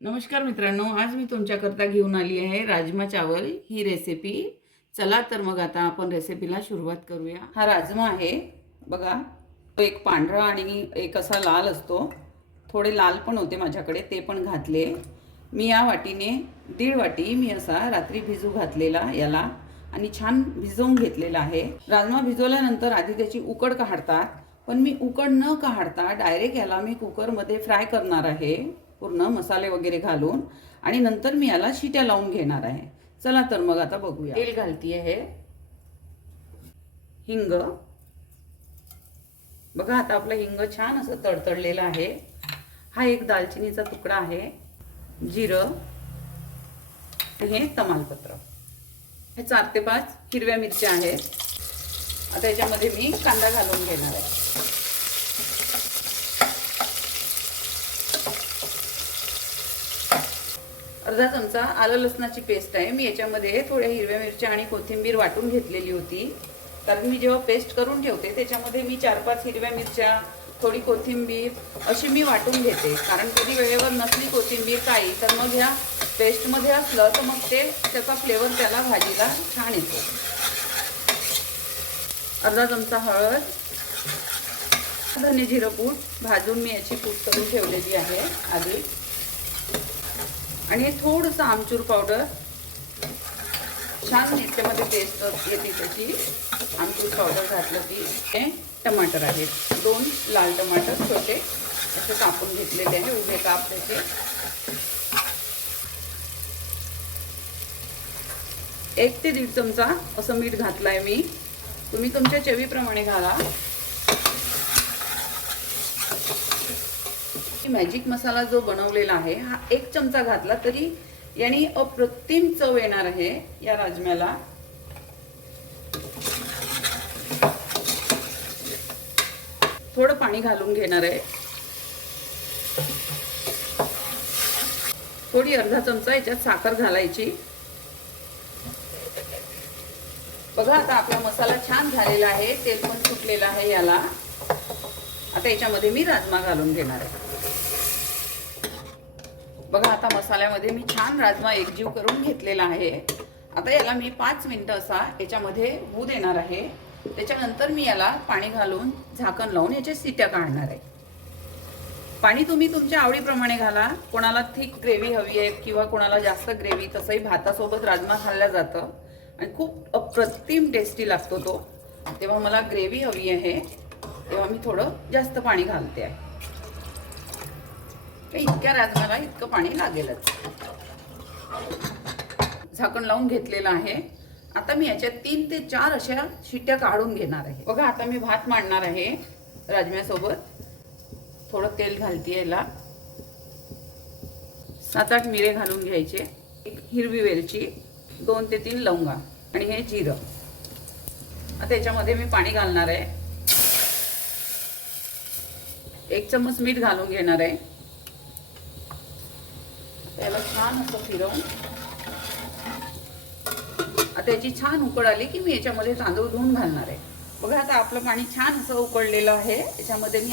नमस्कार मित्रांनो, आज मी तुमच्याकरता घेऊन आली आहे राजमा चावल ही रेसिपी। चला तर मग आता आपण रेसिपीला सुरुवात करूया। हा राजमा आहे बघा, तो एक पांढरा आणि एक असा लाल असतो। थोडे लाल पण होते माझ्याकडे, ते पण घातले मी। या वाटीने 1.5 वाटी मी असा रात्री भिजू घातलेला याला आणि छान भिजवून घेतलेला आहे। राजमा भिजवल्यानंतर आधी त्याची उकड काढतात, पण मी उकड न काढता डायरेक्ट याला मी कुकरमध्ये फ्राय करणार आहे, पूर्ण मसाले वगैरे घालून, आणि नंतर मी याला शिट्या लावून घेणार आहे। चला तर मग आता बघूया। तेल घालती आहे, हिंग बघा, आता आपलं हिंग छान असं तडतडलेलं आहे। हा एक दालचिनीचा तुकडा आहे, जिरं, हे तमालपत्र, हे 4 ते 5 हिरव्या मिरच्या आहेत। आता याच्यामध्ये मी कांदा घालून घेणार आहे। अर्धा चमचा आलं लसणाची पेस्ट आहे। मी याच्यामध्ये थोड्या हिरव्या मिरच्या आणि कोथिंबीर वाटून घेतलेली होती, कारण मी जेव्हा पेस्ट करून ठेवते त्याच्यामध्ये मी 4-5 हिरव्या मिरच्या, थोडी कोथिंबीर अशी मी वाटून घेते, कारण कधी वेळेवर नसली कोथिंबीर काही तर मग ह्या पेस्टमध्ये असलं तर मग त्याचा फ्लेवर त्याला भाजीला छान येतो। अर्धा चमचा हळद, धने जिरं पूड भाजून मी याची पूड करून ठेवलेली आहे आधी, आणि थोडंसं आमचूर पावडर, छान याच्यामध्ये टेस्ट येते त्याची। आमचूर पावडर घातलं की हे टमाटर आहेत, 2 लाल टमाटर छोटे असे कापून घेतलेले आहे, उभे काप त्याचे। 1 ते 1.5 चमचा असं मीठ घातलंय मी, तुम्ही तुमच्या चवीप्रमाणे घाला। मॅजिक मसाला जो बनवलेला आहे हा 1 चमचा घातला तरी यानी अप्रतिम चव येणार आहे या राजम्याला। थोडं पाणी घालून घेणार आहे, थोडी अर्धा चमचा याच्यात साखर घालायची। बघा, आता आपला मसाला छान झालेला आहे, तेल पण सुटलेलं आहे याला। आता याच्यामध्ये मी राजमा घालून घेणार आहे। बघा, आता मसाल्यामध्ये मी छान राजमा एकजीव करून घेतलेला आहे। आता याला मी 5 मिनिटं असा याच्यामध्ये होऊ देणार आहे। त्याच्यानंतर मी याला पाणी घालून झाकण लावून याच्या शिट्या काढणार आहे। पाणी तुम्ही तुमच्या आवडीप्रमाणे घाला, कोणाला थिक ग्रेव्ही हवी आहे किंवा कोणाला जास्त ग्रेव्ही। तसंही भातासोबत राजमा खाल्ला जातं आणि खूप अप्रतिम टेस्टी लागतो तो। तेव्हा मला ग्रेव्ही हवी आहे, तेव्हा मी थोडं जास्त पाणी घालते आहे। इतक्या राजम्याला इतकं पाणी लागेलच। झाकण लावून घेतलेलं आहे। आता मी याच्यात 3 ते 4 अशा शिट्या काढून घेणार आहे। बघा, आता मी भात मांडणार आहे राजम्यासोबत। थोडं तेल घालते याला, 7-8 मिरे घालून घ्यायचे, 1 हिरवी वेलची, 2 ते 3 लवंगा आणि हे जिरं। आता याच्यामध्ये मी पाणी घालणार आहे, 1 चम्मच मीठ घालून घेणार आहे। याला छान असं फिरवून आता याची छान उकड आली की मी याच्यामध्ये तांदूळ धुवून घालणार आहे। बघा, आता आपलं पाणी छान असं उकळलेलं आहे। याच्यामध्ये मी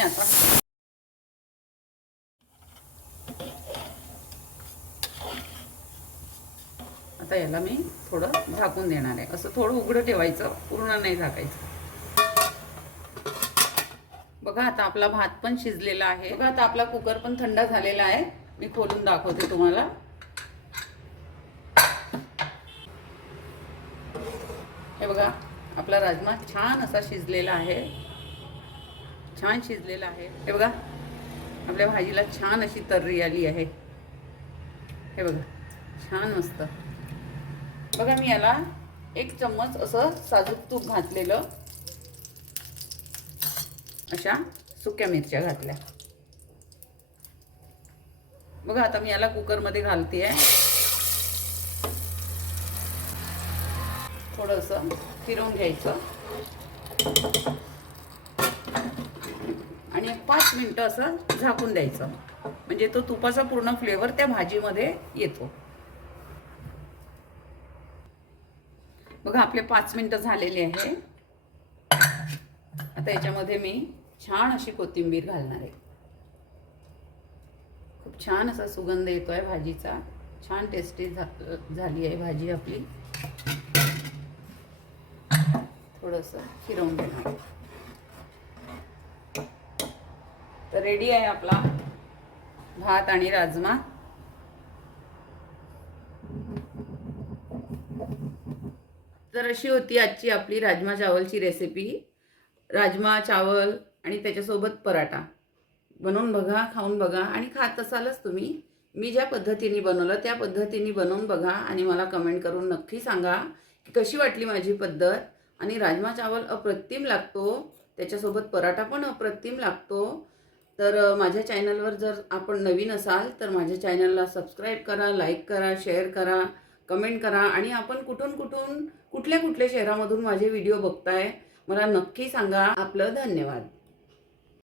आता याला मी थोडं झाकून देणार आहे। असं थोडं उघडं ठेवायचं, पूर्ण नाही झाकायचं। बघा, आता आपला भात पण शिजलेला आहे। बघा, आता आपला कुकर पण थंड झालेला आहे, मी खोलून दाखवते तुम्हाला। हे बघा, आपला राजमा छान असा शिजलेला आहे, छान शिजलेला आहे। हे बघा, आपल्या भाजीला छान अशी तर्री आली आहे। हे बघा, छान मस्त। बघा, मी याला 1 चम्मच असं साजूक तूप घातलेलं, अशा सुक्या मिरच्या घातल्या। बघा, आता मी याला कुकरमध्ये घालते आहे, थोडंसं फिरवून घ्यायचं आणि 5 मिनिटं असं झाकून द्यायचं, म्हणजे तो तुपाचा पूर्ण फ्लेवर त्या भाजीमध्ये येतो। बघा, आपले 5 मिनिटं झालेले आहे। आता याच्यामध्ये मी छान अशी कोथिंबीर घालणार आहे। खूप खूप छान असा सुगंध येतो आहे भाजीचा. छान टेस्टी झाली आहे भाजी आपली. थोडंसं फिरवून देणार. तर रेडी आहे आपला भात आणि राजमा. तर अशी होती आजची आपली राजमा चावलची रेसिपी. राजमा चावल आणि त्याच्यासोबत पराठा बनवून बघा, खाऊन बघा आणि खात असालच तुम्ही. मी ज्या पद्धतीने बनवलं त्या पद्धतीने बनवून बघा आणि मला कमेंट करून नक्की सांगा की कशी वाटली माझी पद्धत. आणि राजमा चावल अप्रतिम लागतो, त्याच्यासोबत पराठा पण अप्रतिम लागतो. तर माझ्या चॅनलवर जर आपण नवीन असाल तर माझ्या चॅनलला सबस्क्राईब करा, लाईक करा, शेअर करा, कमेंट करा. आणि आपण कुठल्या कुठल्या शहरामधून माझे व्हिडिओ बघताय मला नक्की सांगा. आपलं धन्यवाद.